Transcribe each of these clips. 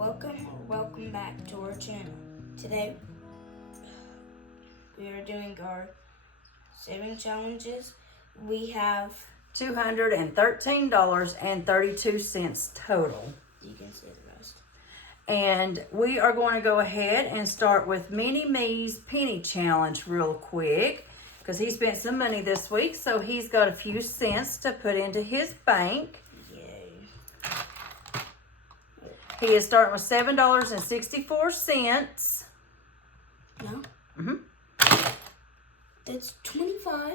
Welcome back to our channel. Today we are doing our saving challenges. We have $213.32 total. You can say the rest. And we are going to go ahead and start with Mini Me's penny challenge real quick because he spent some money this week, so he's got a few cents to put into his bank. Yay. He is starting with $7.64. No? Mm-hmm. That's 25.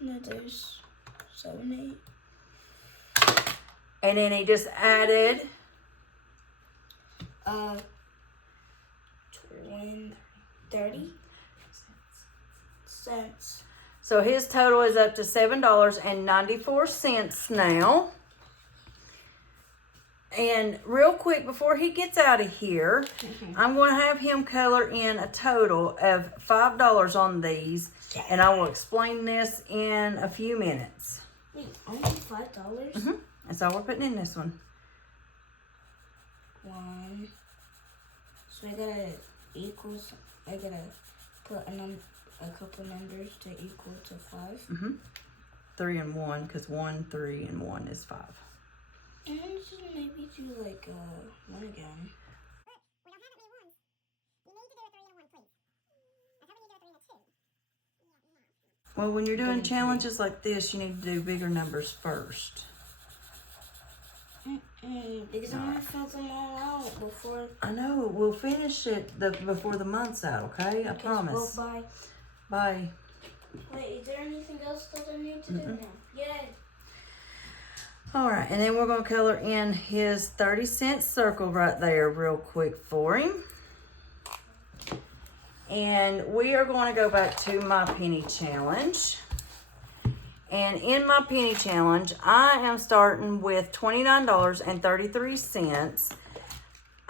No, there's 7, 8. And then he just added 30 cents. So his total is up to $7.94 now. And real quick, before he gets out of here, I'm going to have him color in a total of $5 on these. And I will explain this in a few minutes. Wait, only $5? Mm-hmm. That's all we're putting in this one. 1. So I gotta put a couple numbers to equal to 5. Mm-hmm. 3 and 1, because 1, 3, and 1 is 5. And then just maybe do like 1 again. Well, when you're doing challenges like this, you need to do bigger numbers first. Because I'm gonna fill them all out before. I know. We'll finish it before the month's out, okay? I promise. Well, bye. Bye. Wait, is there anything else that I need to do now? Yay. All right, and then we're going to color in his 30-cent circle right there real quick for him. And we are going to go back to my penny challenge. And in my penny challenge, I am starting with $29.33.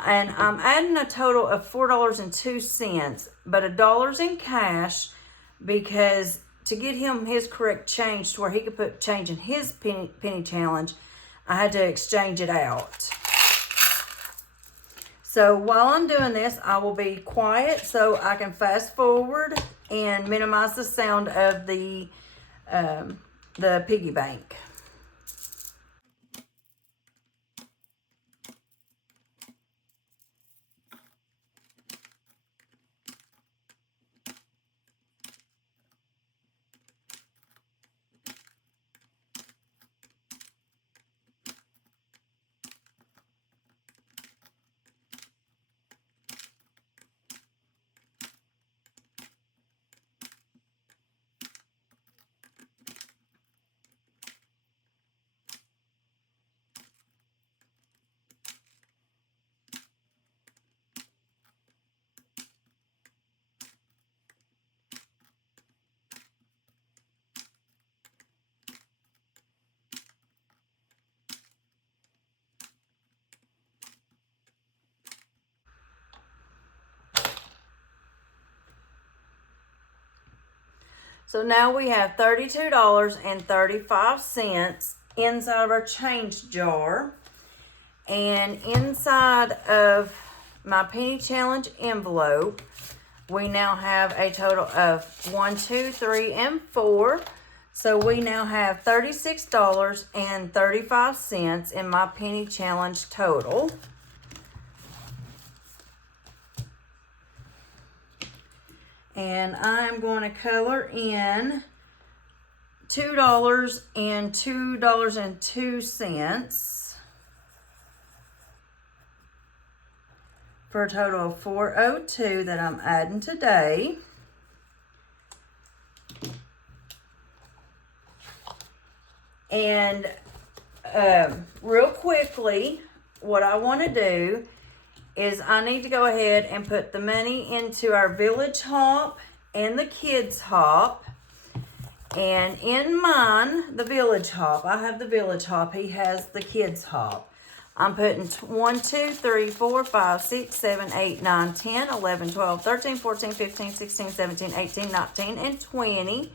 And I'm adding a total of $4.02, but $1 in cash because to get him his correct change to where he could put change in his penny challenge, I had to exchange it out. So while I'm doing this, I will be quiet so I can fast forward and minimize the sound of the piggy bank. So now we have $32.35 inside of our change jar. And inside of my penny challenge envelope, we now have a total of 1, 2, 3, and 4. So we now have $36.35 in my penny challenge total. And I'm going to color in $2 and $2.02 for a total of $4.02 that I'm adding today. And real quickly, what I want to do is I need to go ahead and put the money into our village hop and the kids hop. And in mine, the village hop, I have the village hop, he has the kids hop. I'm putting 1, 2, 3, 4, 5, 6, 7, 8, 9, 10, 11, 12, 13, 14, 15, 16, 17, 18, 19, and 20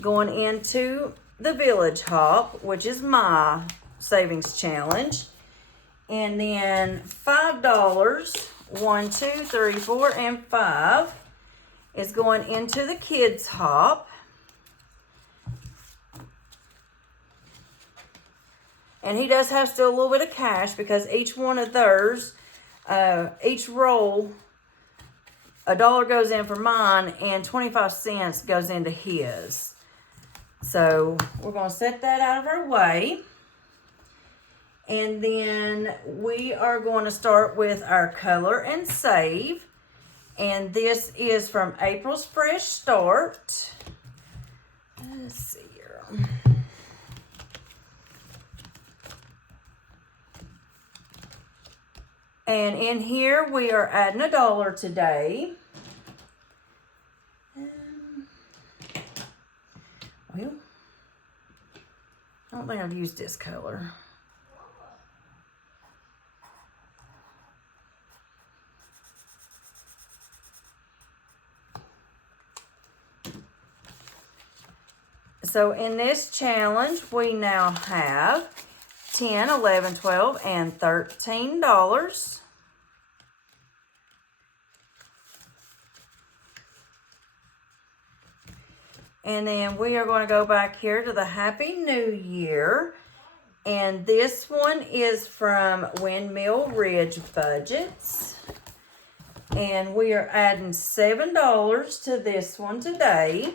going into the village hop, which is my savings challenge. And then $5, 1, 2, 3, 4, and 5 is going into the kids' hop. And he does have still a little bit of cash because each one of theirs, each roll, $1 goes in for mine and 25 cents goes into his. So we're going to set that out of our way. And then we are going to start with our color and save. And this is from April's Fresh Start. Let's see here. And in here we are adding $1 today. Well, I don't think I've used this color. So in this challenge, we now have $10, $11, $12, and $13. And then we are going to go back here to the Happy New Year. And this one is from Windmill Ridge Budgets. And we are adding $7 to this one today.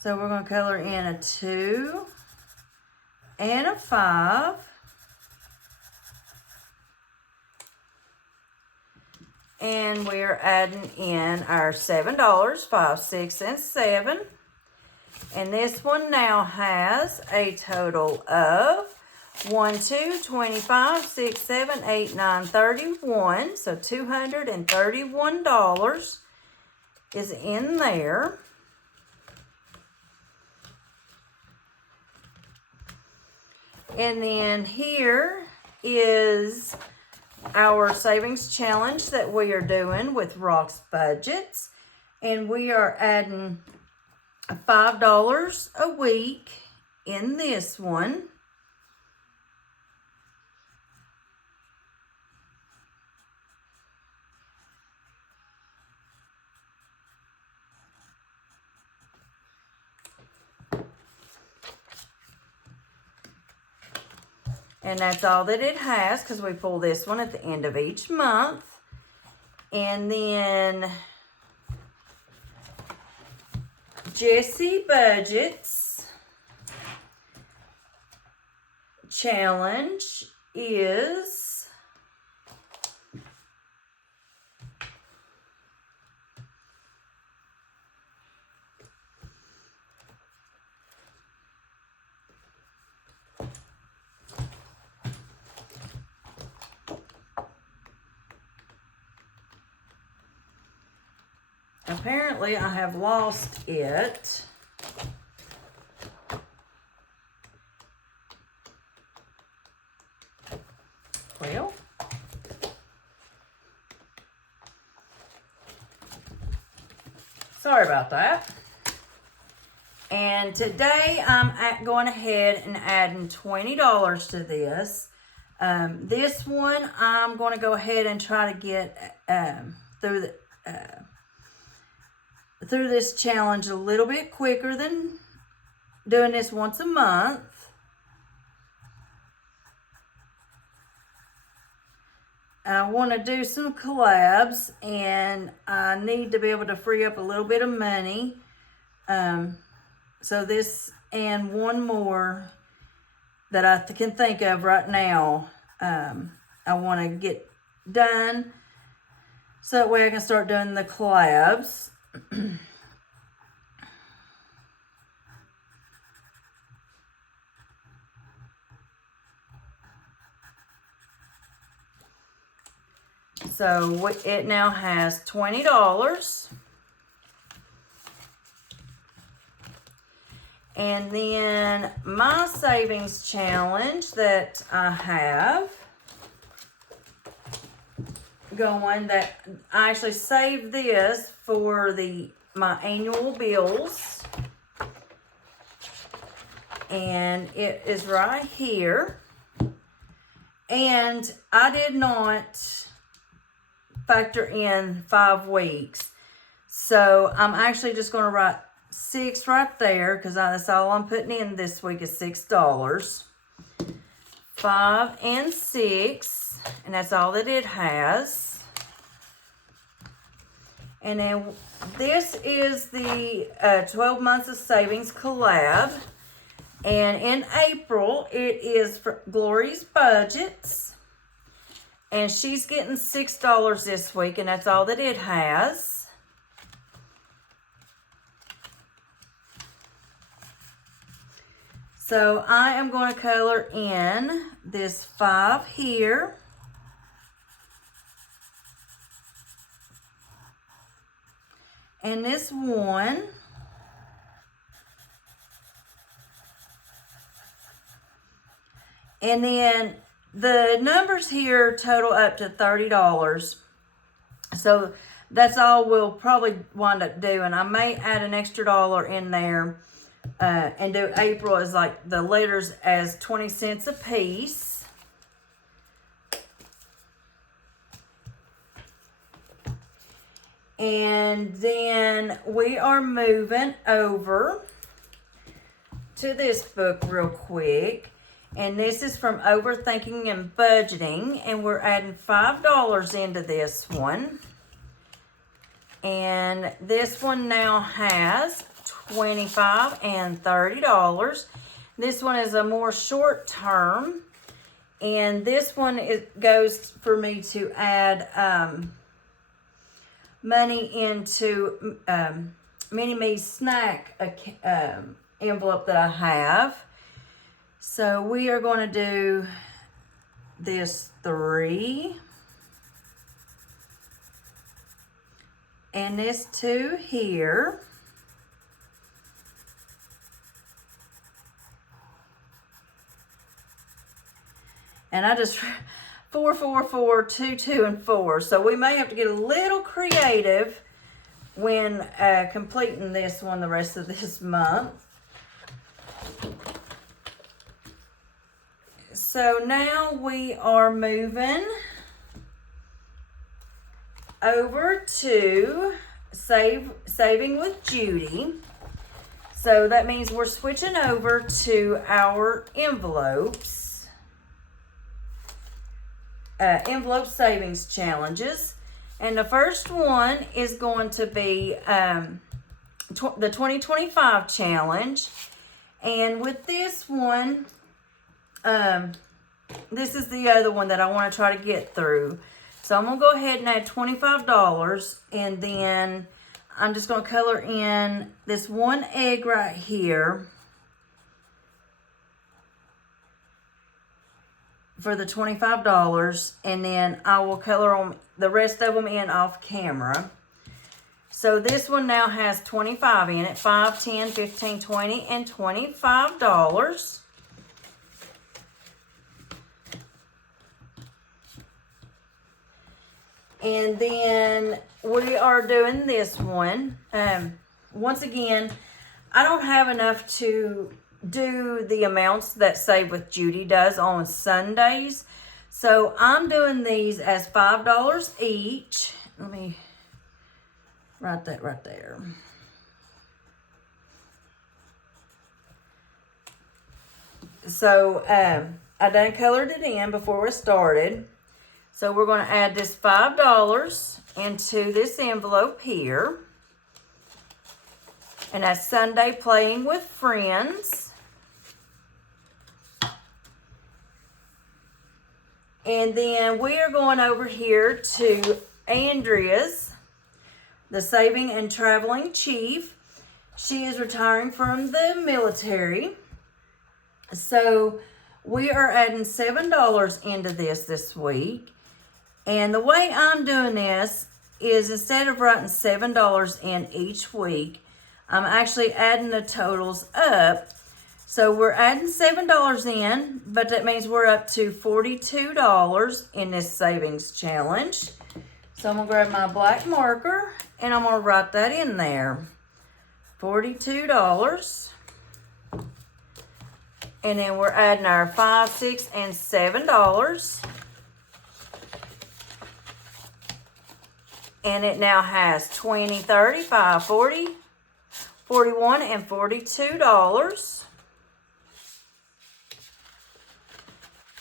So we're going to color in a 2 and a 5. And we're adding in our $7, 5, 6, and 7. And this one now has a total of 1, 2, 25, 6, 7, 8, 9, 31. So $231 is in there. And then here is our savings challenge that we are doing with Rock's Budgets. And we are adding $5 a week in this one. And that's all that it has because we pull this one at the end of each month. And then Jessie Budgets challenge is apparently I have lost it. Well, sorry about that. And today I'm going ahead and adding $20 to this. This one I'm going to go ahead and try to get through this challenge a little bit quicker than doing this once a month. I want to do some collabs and I need to be able to free up a little bit of money. So this and one more that I can think of right now, I want to get done so that way I can start doing the collabs. So it now has $20. And then my savings challenge that I have going, that I actually saved this for my annual bills. And it is right here. And I did not factor in 5 weeks. So I'm actually just going to write 6 right there, because that's all I'm putting in this week is $6. 5 and 6, and that's all that it has. And then this is the 12 months of savings collab. And in April, it is for Glory's Budgets. And she's getting $6 this week, and that's all that it has. So I am going to color in this 5 here. And this 1. And then the numbers here total up to $30. So that's all we'll probably wind up doing. I may add an extra dollar in there and do April as like the letters as 20 cents a piece. And then we are moving over to this book real quick. And this is from Overthinking and Budgeting. And we're adding $5 into this one. And this one now has $25 and $30. This one is a more short term. And this one goes for me to add money into Mini-Me snack envelope that I have. So we are going to do this 3 and this 2 here. And I just 4, 4, 4, 2, 2, and 4. So we may have to get a little creative when completing this one the rest of this month. So now we are moving over to Saving with Judy. So that means we're switching over to our envelopes. Envelope savings challenges. And the first one is going to be the 2025 challenge. And with this one, this is the other one that I want to try to get through. So I'm going to go ahead and add $25, and then I'm just going to color in this 1 egg right here for the $25, and then I will color on the rest of them in off camera. So this one now has 25 in it, 5, 10, 15, 20, and $25. And then we are doing this one. Once again, I don't have enough to do the amounts that Save with Judy does on Sundays. So I'm doing these as $5 each. Let me write that right there. So I done colored it in before we started. So we're going to add this $5 into this envelope here. And that's Sunday Playing with Friends. And then we are going over here to Andrea's, the Saving and Traveling Chief. She is retiring from the military. So we are adding $7 into this week. And the way I'm doing this is instead of writing $7 in each week, I'm actually adding the totals up. So we're adding $7 in, but that means we're up to $42 in this savings challenge. So I'm going to grab my black marker and I'm going to write that in there. $42. And then we're adding our $5, $6, and $7. And it now has $20, $30, $5, $40, $41, and $42.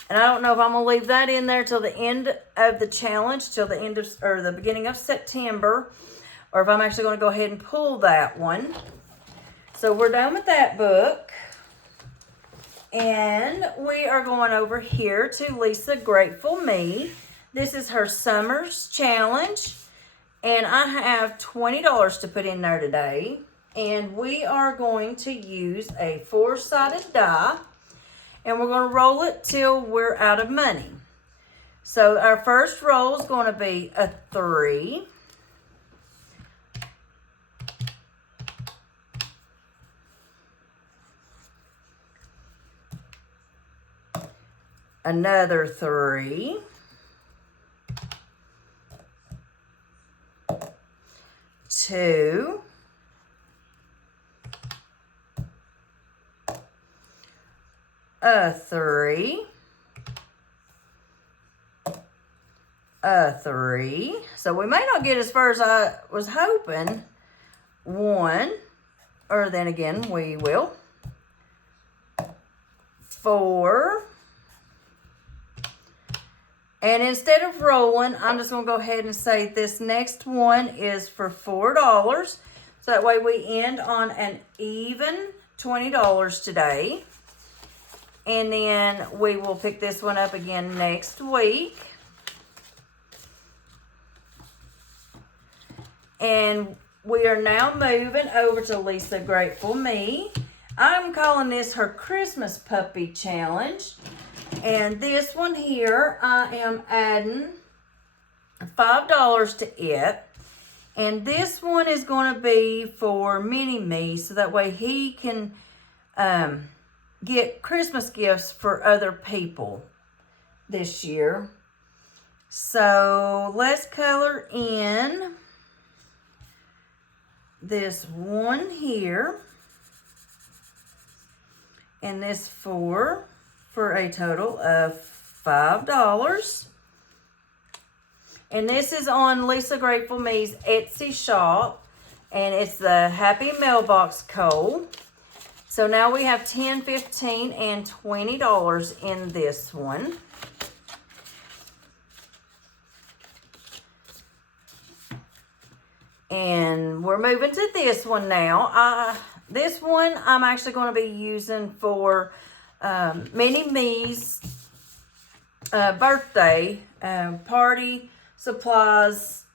And I don't know if I'm going to leave that in there till the end of the challenge, till the end of, or the beginning of September, or if I'm actually going to go ahead and pull that one. So we're done with that book. And we are going over here to Lisa Grateful Me. This is her Summer's Challenge. And I have $20 to put in there today. And we are going to use a 4-sided die. And we're going to roll it till we're out of money. So our first roll is going to be a 3. Another 3. Two. A 3, a 3. So we may not get as far as I was hoping. 1, or then again we will. 4. And instead of rolling, I'm just going to go ahead and say this next one is for $4. So that way we end on an even $20 today. And then we will pick this one up again next week. And we are now moving over to Lisa Grateful Me. I'm calling this her Christmas Puppy Challenge. And this one here, I am adding $5 to it. And this one is going to be for Mini-Me, so that way he can get Christmas gifts for other people this year. So let's color in this one here and this 4 for a total of $5. And this is on Lisa Grateful Me's Etsy shop, and it's the Happy Mailbox Coal. So now we have $10, $15, and $20 in this one. And we're moving to this one now. This one I'm actually going to be using for Mini-Me's birthday party supplies,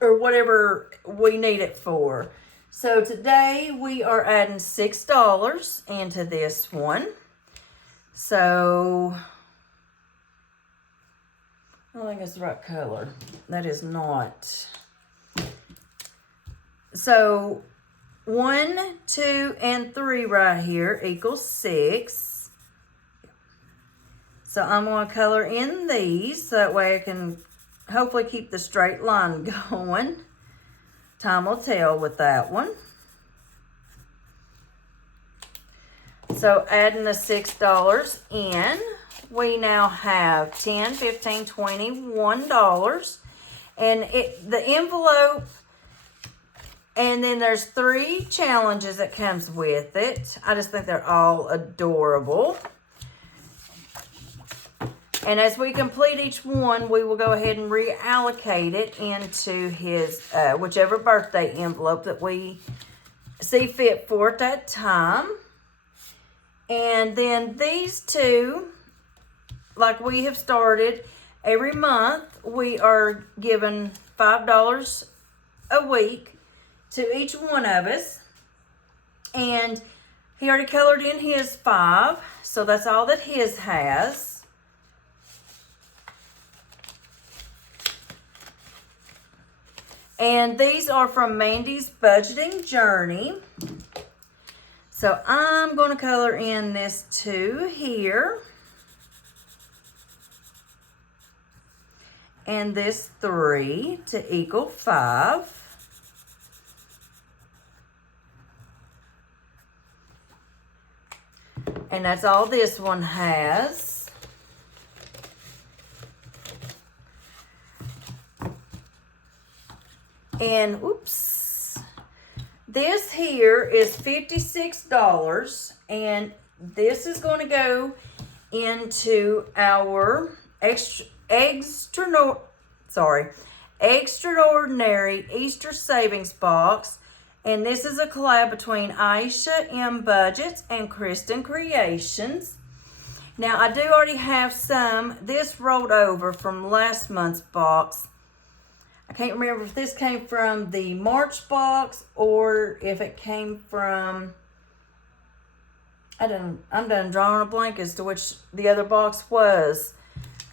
or whatever we need it for. So today we are adding $6 into this one. So I don't think it's the right color. That is not. So 1, 2, and 3 right here equals 6. So I'm going to color in these so that way I can hopefully keep the straight line going. Time will tell with that one. So adding the $6 in, we now have $10, $15, $21. And the envelope, and then there's 3 challenges that comes with it. I just think they're all adorable. And as we complete each one, we will go ahead and reallocate it into his whichever birthday envelope that we see fit for at that time. And then these 2, like we have started, every month we are given $5 a week to each one of us. And he already colored in his 5, so that's all that his has. And these are from Mandy's Budgeting Journey. So I'm going to color in this 2 here. And this 3 to equal 5. And that's all this one has. And, oops, this here is $56, and this is going to go into our extraordinary Easter savings box. And this is a collab between Aisha M Budgets and Kristen Creations. Now, I do already have some. This rolled over from last month's box. I can't remember if this came from the March box or if it came from, I'm done drawing a blank as to which the other box was.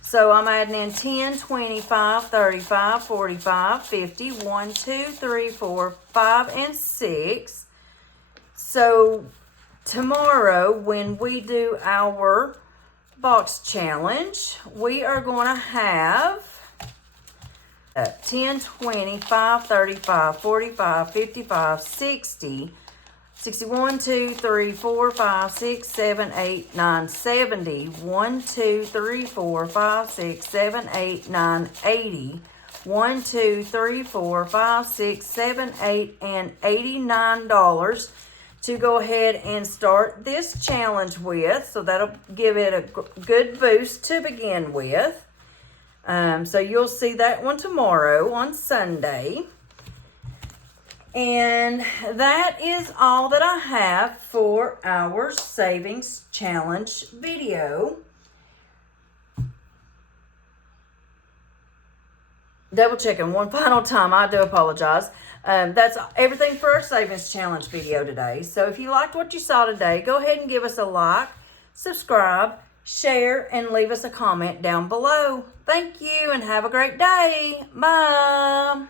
So I'm adding in 10, 25, 35, 45, 50, 1, 2, 3, 4, 5, and 6. So tomorrow when we do our box challenge, we are going to have 10, 25, 35, 45, 55, 60, 61, 2, 3, 4, 5, 6, 7, 8, 9, 70, 1, 2, 3, 4, 5, 6, 7, 8, 9, 80, 1, 2, 3, 4, 5, 6, 7, 8, and $89 to go ahead and start this challenge with. So that'll give it a good boost to begin with. So you'll see that one tomorrow on Sunday. And that is all that I have for our savings challenge video. Double checking one final time. I do apologize. That's everything for our savings challenge video today. So if you liked what you saw today, go ahead and give us a like, subscribe, share, and leave us a comment down below. Thank you and have a great day. Bye.